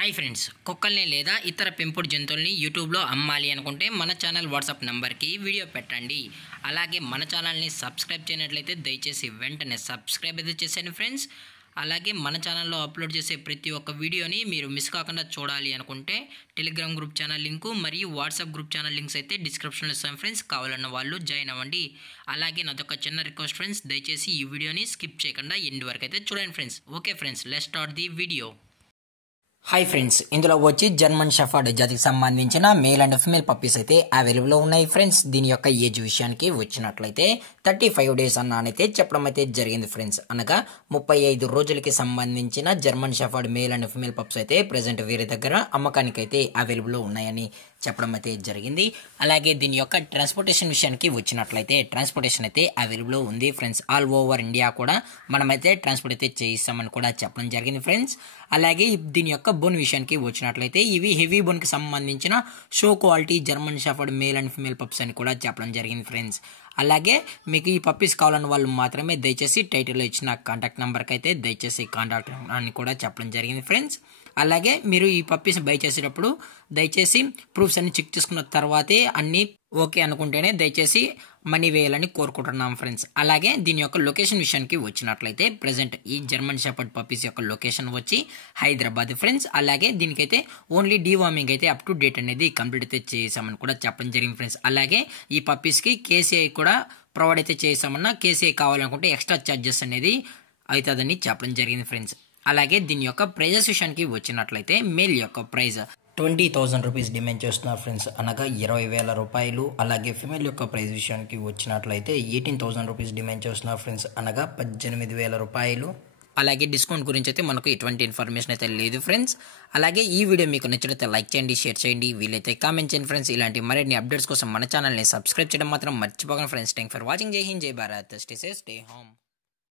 Hi friends, కుక్కల్ని లేదా ఇతర పెంపుడు జంతువుల్ని యూట్యూబ్లో అమ్మాలి అనుకుంటే మన ఛానల్ వాట్సాప్ నెంబర్కి వీడియో పెట్టండి. అలాగే మన ఛానల్ని సబ్స్క్రైబ్ చేయనట్లయితే దయచేసి వెంటనే సబ్స్క్రైబ్ అయితే చేసేయండి ఫ్రెండ్స్. అలాగే మన ఛానల్లో అప్లోడ్ చేసే ప్రతి ఒక్క వీడియోని మీరు మిస్ కాకుండా చూడాలి అనుకుంటే టెలిగ్రామ్ గ్రూప్ ఛానల్ లింకు మరియు వాట్సాప్ గ్రూప్ ఛానల్ లింక్స్ అయితే డిస్క్రిప్షన్లో ఇస్తాను ఫ్రెండ్స్. కావాలన్న వాళ్ళు జాయిన్ అవ్వండి. అలాగే నాదొక చిన్న రిక్వెస్ట్ ఫ్రెండ్స్, దయచేసి ఈ వీడియోని స్కిప్ చేయకుండా ఎండ్ వరకు అయితే చూడండి friends. Okay friends, let's start the video. Hi friends, ఇందులో వచ్చి జర్మన్ షెఫర్డ్ జాతికి సంబంధించిన మేల్ అండ్ ఫిమేల్ పప్పీస్ అయితే అవైలబుల్లో ఉన్నాయి ఫ్రెండ్స్. దీని యొక్క ఏజ్ విషయానికి వచ్చినట్లయితే 35 days అన్నైతే చెప్పడం అయితే జరిగింది ఫ్రెండ్స్. అనగా 35 రోజులకి సంబంధించిన German shepherd male and female pups అయితే ప్రెసెంట్ వీరి దగ్గర అమ్మకానికి అయితే అవైలబుల్లో ఉన్నాయని చెప్పడం అయితే జరిగింది. అలాగే దీని యొక్క ట్రాన్స్పోర్టేషన్ విషయానికి వచ్చినట్లయితే ట్రాన్స్పోర్టేషన్ అయితే అవైలబుల్లో ఉంది ఫ్రెండ్స్. ఆల్ ఓవర్ ఇండియా కూడా మనమైతే ట్రాన్స్పోర్ట్ అయితే చేయిస్తామని కూడా చెప్పడం జరిగింది ఫ్రెండ్స్. అలాగే దీని యొక్క బోన్ విషయానికి వచ్చినట్లయితే ఇవి హెవీ బోన్కి సంబంధించిన show quality German shepherd male and female pups అని కూడా చెప్పడం జరిగింది ఫ్రెండ్స్. అలాగే మీకు ఈ పప్పీస్ కావాలన్న వాళ్ళు మాత్రమే దయచేసి టైటిల్లో ఇచ్చిన కాంటాక్ట్ నెంబర్కి అయితే దయచేసి కాంటాక్ట్ అని కూడా చెప్పడం జరిగింది ఫ్రెండ్స్. అలాగే మీరు ఈ పప్పీస్ బై చేసేటప్పుడు దయచేసి ప్రూఫ్స్ అన్ని చెక్ చేసుకున్న తర్వాతే అన్ని ఓకే అనుకుంటేనే దయచేసి మనీ వేయాలని కోరుకుంటున్నాం ఫ్రెండ్స్. అలాగే దీని యొక్క లొకేషన్ విషయానికి వచ్చినట్లయితే ప్రెసెంట్ ఈ జర్మన్ షెపర్డ్ పప్పీస్ యొక్క లొకేషన్ వచ్చి హైదరాబాద్ ఫ్రెండ్స్. అలాగే దీనికైతే ఓన్లీ డీవార్మింగ్ అయితే అప్ టు డేట్ అనేది కంప్లీట్ అయితే చేసామని కూడా చెప్పడం జరిగింది ఫ్రెండ్స్. అలాగే ఈ పప్పీస్కి కేసీఐ కూడా ప్రొవైడ్ అయితే చేసామన్నా కేసీఐ కావాలనుకుంటే ఎక్స్ట్రా ఛార్జెస్ అనేది అవుతుందని చెప్పడం జరిగింది ఫ్రెండ్స్. అలాగే దీని యొక్క ప్రైజెస్ విషయానికి వచ్చినట్లయితే మేల్ యొక్క ప్రైజ్ 20,000 రూపీస్ డిమాండ్ చేస్తున్నారు ఫ్రెండ్స్, అనగా 20,000 రూపాయలు. అలాగే ఫిమేల్ యొక్క ప్రైజ్ విషయానికి వచ్చినట్లయితే 18,000 రూపీస్ డిమాండ్ చేస్తున్నారు ఫ్రెండ్స్, అనగా 18,000 రూపాయలు. అలాగే డిస్కౌంట్ గురించి అయితే మనకు ఎటువంటి ఇన్ఫర్మేషన్ అయితే లేదు ఫ్రెండ్స్. అలాగే ఈ వీడియో మీకు నచ్చినట్లయితే లైక్ చేయండి, షేర్ చేయండి, వీలైతే కామెంట్ చేయండి ఫ్రెండ్స్. ఇలాంటి మరిన్ని అప్డేట్స్ కోసం మన ఛానల్ని సబ్స్క్రైబ్ చేయడం మాత్రం మర్చిపోకండి ఫ్రెండ్స్. Thank for watching. జై హింద్, జై Bharat, stay safe, stay home.